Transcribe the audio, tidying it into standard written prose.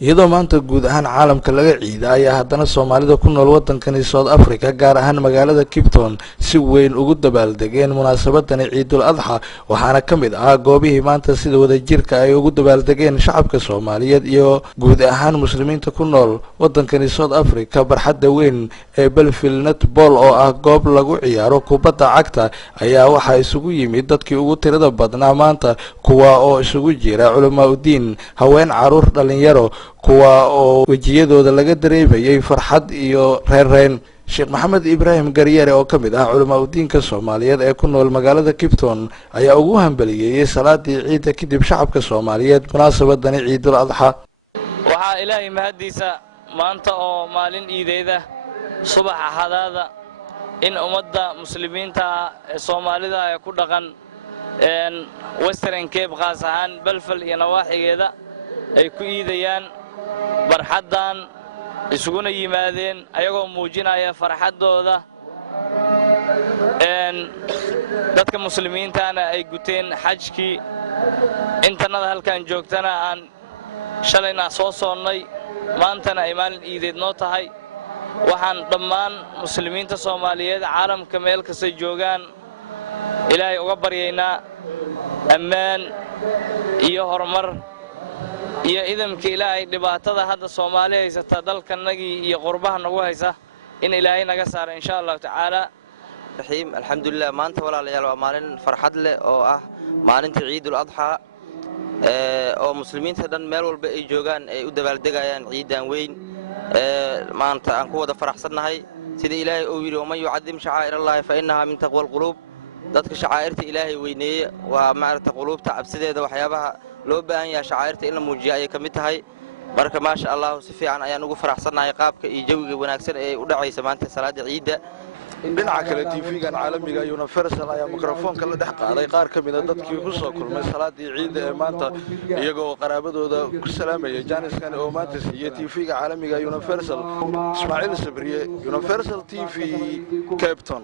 iyadoo maanta guud ahaan caalamka laga ciiday ayaa haddana Soomaalida ku nool wadankani South Africa gaar ahaan magaalada Cape Town si weyn ugu dabaaldegeen munaasabaddan Ciidul Adha waxaana kamid ah goobihii maanta sida wadajirka ay ugu dabaaldegeen shacabka Soomaaliyeed iyo guud ahaan muslimiinta ku nool wadankani South Africa barxadda weyn ee Belfield Netball oo ah goob lagu ciyaaro kubadda cagta ayaa waxa isugu yimid dadkii ugu tirada badnaa maanta kuwa oo isugu jira culamaa diin haween caruur dhalinyaro kuwa oo wajiyadooda laga dareemayay farxad iyo reereen Sheekh Maxamed Ibrahim Garyare oo kamid ah culamaa diinka Soomaaliyeed ee ku nool magaalada Cape Town ayaa ugu hambaliyay salaadii ciida kadib shacabka Soomaaliyeed munaasabaddan Ciidul Adha waxa Ilaahay mahadiisa maanta oo maalin ciideeda subax ahadaada in ummadda muslimiinta ee Soomaalida ay ku dhaqan Western Cape qaas ahaan Belfield iyo nawaaxigeeda ay ku iidayaan barxaddan isuguna yimaadeen ayagoo muujinaya farxadooda dadka muslimiintaana ay guteen xajkii intanada halkan joogtana aan shalayna soo soonnay maantana ay maalin ciideed noo tahay waxaan dhammaan muslimiinta Soomaaliyeed caalamka meel kasta joogaan Ilaahay uga baryaynaa ammaan iyo horumar iyo idamka Ilaahay dhibaatada hadda Soomaaliya haysata dalkanagii iyo qurbaha nagu haysa in Ilaahay naga saaro insha Allah taala raxiim alxamdulillah maanta walaalayaal waa maalin farxad leh oo ah maalinta Ciidul Adha oo muslimiinta dhan meel walba ay joogaan ay u dabaaldegayaan ciidan weyn maanta aan ku wada faraxsanahay sida Ilaahay uu yiri man yu'addim sha'aa'irallahi fa innaha min taqwal qulub dadka sha'aa'irta Ilaahay weyneeye waa maarta qulubta cabsideeda waxyaabaha loo baahan yahay sha'aa'irta in la muujiyo ay kamid tahay marka ma sha Allah si fiican ayaan ugu faraxsanahay qaabka iyo jawiga wanaagsan ee u dhacaysa maanta salaada ciida dhinaca kale TV-gan caalamiga Universal ayaa mikrofoonka la dhex qaaday qaar kamid ah dadkii ku soo kulmay salaadii ciida ee maanta iyagoo qaraabadooda ku salaamayay jaaniskan oo maanta siiyay TV-ga caalamiga Universal Ismaaciil Sabriye Universal TV Cape Town